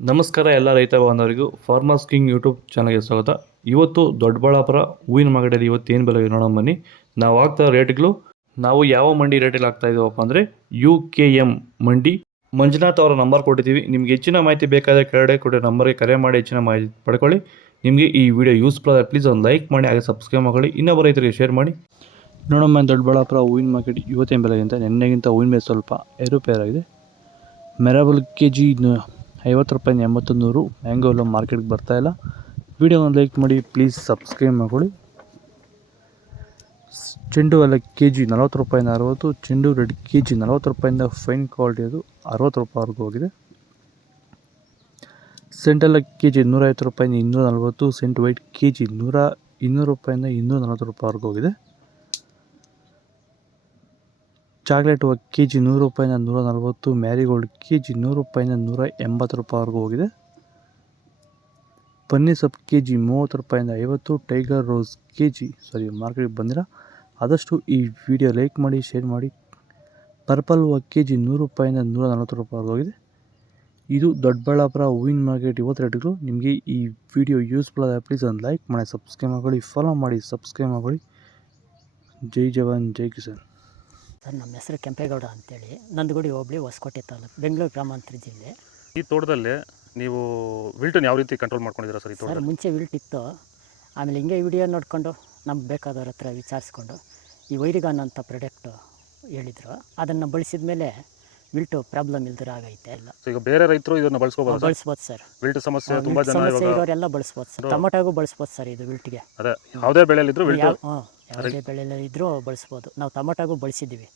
ನಮಸ್ಕಾರ ಎಲ್ಲ ರೈತ ಬಾಂಧವರಿಗೂ ಫಾರ್ಮರ್ಸ್ ಕಿಂಗ್ ಯೂಟ್ಯೂಬ್ ಚಾನಲ್ಗೆ ಸ್ವಾಗತ. ಇವತ್ತು ದೊಡ್ಡಬಳ್ಳಾಪುರ ಹೂವಿನ ಮಾರ್ಕೆಟಲ್ಲಿ ಇವತ್ತು ಏನು ಬೆಲೆ ನೋಡೋಣ ಬನ್ನಿ. ನಾವು ಆಗ್ತಾ ರೇಟ್ಗಳು ನಾವು ಯಾವ ಮಂಡಿ ರೇಟಲ್ಲಿ ಆಗ್ತಾ ಇದ್ದೀವಪ್ಪ ಅಂದರೆ UKM ಮಂಡಿ. ಮಂಜುನಾಥ್ ಅವರ ನಂಬರ್ ಕೊಟ್ಟಿದ್ದೀವಿ. ನಿಮ್ಗೆ ಹೆಚ್ಚಿನ ಮಾಹಿತಿ ಬೇಕಾದರೆ ಕೆಳಗಡೆ ಕೊಟ್ಟೆ ನಂಬರ್ಗೆ ಕರೆ ಮಾಡಿ ಹೆಚ್ಚಿನ ಮಾಹಿತಿ ಪಡ್ಕೊಳ್ಳಿ. ನಿಮಗೆ ಈ ವಿಡಿಯೋ ಯೂಸ್ಫುಲ್ ಆದರೆ ಪ್ಲೀಸ್ ಒಂದು ಲೈಕ್ ಮಾಡಿ, ಹಾಗೆ ಸಬ್ಸ್ಕ್ರೈಬ್ ಮಾಡಿ, ಇನ್ನೊಬ್ಬ ರೈತರಿಗೆ ಶೇರ್ ಮಾಡಿ. ನೋಡಮ್ಮ, ದೊಡ್ಡಬಳ್ಳಾಪುರ ಹೂವಿನ ಮಾರ್ಕೆಟ್ ಇವತ್ತೇನು ಬೆಲೆ ಅಂತ ನಿನ್ನೆಗಿಂತ ಹೂವಿನ ಬೆಲೆ ಸ್ವಲ್ಪ ಏರುಪೇರಾಗಿದೆ. ಮೆರಾಬಲ್ KG 50 ರೂಪಾಯಿಂದ 80 100. ಮ್ಯಾಂಗೋ ಎಲ್ಲ ಮಾರ್ಕೆಟ್ಗೆ ಬರ್ತಾಯಿಲ್ಲ. ವಿಡಿಯೋನ ಲೈಕ್ ಮಾಡಿ, ಪ್ಲೀಸ್ ಸಬ್ಸ್ಕ್ರೈಬ್ ಮಾಡ್ಕೊಳ್ಳಿ. ಚೆಂಡು ಎಲ್ಲ KG 40 ರೂಪಾಯಿಂದ 60. ಚೆಂಡು ರೆಡ್ KG 40 ರೂಪಾಯಿಂದ ಫೈನ್ ಕ್ವಾಲಿಟಿ ಅದು 60 ರೂಪಾಯಿವರೆಗೂ ಹೋಗಿದೆ. ಸೆಂಟೆಲ್ಲ KG 150 ರೂಪಾಯಿಂದ 240. ಸೆಂಟ್ ವೈಟ್ KG 200 ರೂಪಾಯಿಂದ 240 ರೂಪಾಯಿವರೆಗೂ ಹೋಗಿದೆ. ಚಾಕ್ಲೇಟ್ KG 100 ರೂಪಾಯಿಂದ 140. ಮ್ಯಾರಿಗೋಲ್ಡ್ KG 100 ರೂಪಾಯಿಂದ 180 ರೂಪಾಯಿವರೆಗೂ ಹೋಗಿದೆ. ಪನ್ನೀರ್ ಸೊಪ್ಪು KG 30 ರೂಪಾಯಿಂದ 50. ಟೈಗರ್ ರೋಸ್ ಮಾರ್ಕೆಟ್ಗೆ ಬಂದಿಲ್ಲ. ಆದಷ್ಟು ಈ ವಿಡಿಯೋ ಲೈಕ್ ಮಾಡಿ, ಶೇರ್ ಮಾಡಿ. ಪರ್ಪಲ್ ಹೂವು KG 100 ರೂಪಾಯಿಂದ 140 ರೂಪಾಯಿವರೆಗೂ ಹೋಗಿದೆ. ಇದು ದೊಡ್ಡಬಳ್ಳಾಪುರ ಹೂವಿನ ಮಾರ್ಕೆಟ್ ಇವತ್ತು ರೇಟ್ಗಳು. ನಿಮಗೆ ಈ ವಿಡಿಯೋ ಯೂಸ್ಫುಲ್ ಆದರೆ ಪ್ಲೀಸ್ ಒಂದು ಲೈಕ್ ಮಾಡಿ, ಸಬ್ಸ್ಕ್ರೈಬ್ ಮಾಡ್ಕೊಳ್ಳಿ, ಫಾಲೋ ಮಾಡಿ, ಸಬ್ಸ್ಕ್ರೈಬ್ ಮಾಡ್ಕೊಳ್ಳಿ. ಜೈ ಜವಾನ್ ಜೈ ಕಿಸಾನ್. ಸರ್, ನಮ್ಮ ಹೆಸರು ಕೆಂಪೇಗೌಡ ಅಂತೇಳಿ, ನಂದಗುಡಿ ಹೋಬಳಿ, ಹೊಸಕೋಟೆ ತಾಲೂಕು, ಬೆಂಗಳೂರು ಗ್ರಾಮಾಂತರ ಜಿಲ್ಲೆ. ಈ ತೋಟದಲ್ಲಿ ನೀವು ವಿಲ್ಟನ್ ಯಾವ ರೀತಿ ಕಂಟ್ರೋಲ್ ಮಾಡ್ಕೊಂಡಿದ್ದೀರಾ ಸರ್? ಈ ಸರ್, ಮುಂಚೆ ವಿಲ್ಟ್ ಇತ್ತು. ಆಮೇಲೆ ಹಿಂಗೆ ವಿಡಿಯೋ ನೋಡಿಕೊಂಡು ನಮ್ಗೆ ಬೇಕಾದವ್ರ ಹತ್ರ ವಿಚಾರಿಸ್ಕೊಂಡು ಈ ವೈರಿಗಾನ್ ಅಂತ ಪ್ರಾಡಕ್ಟು ಹೇಳಿದರು. ಅದನ್ನು ಬಳಸಿದ ಮೇಲೆ ವಿಲ್ಟು ಪ್ರಾಬ್ಲಮ್ ಇಲ್ದಿರ ಆಗೈತೆ. ಇಲ್ಲ ಈಗ ಬೇರೆ ರೈತರು ಇದನ್ನು ಬಳಸ್ಬೋದು ಸರ್. ವಿಲ್ಟ್ ಸಮಸ್ಯೆ ತುಂಬ ಜನ ಇರೋರೆಲ್ಲ ಬಳಸ್ಬೋದು ಸರ್. ಟೊಮೊಟೊಗೂ ಬಳಸ್ಬೋದು ಸರ್. ಇದು ವಿಲ್ಟ್ಗೆ ಅದೇ ಯಾವುದೇ ಬೆಳೆಯಲ್ಲಿದ್ರು ಯಾವುದೇ ಬೆಳೆಯಲ್ಲಿ ಇದ್ರೂ ಬಳಸ್ಬೋದು. ನಾವು ಟೊಮೊಟೊಗೂ ಬಳಸಿದ್ದೀವಿ.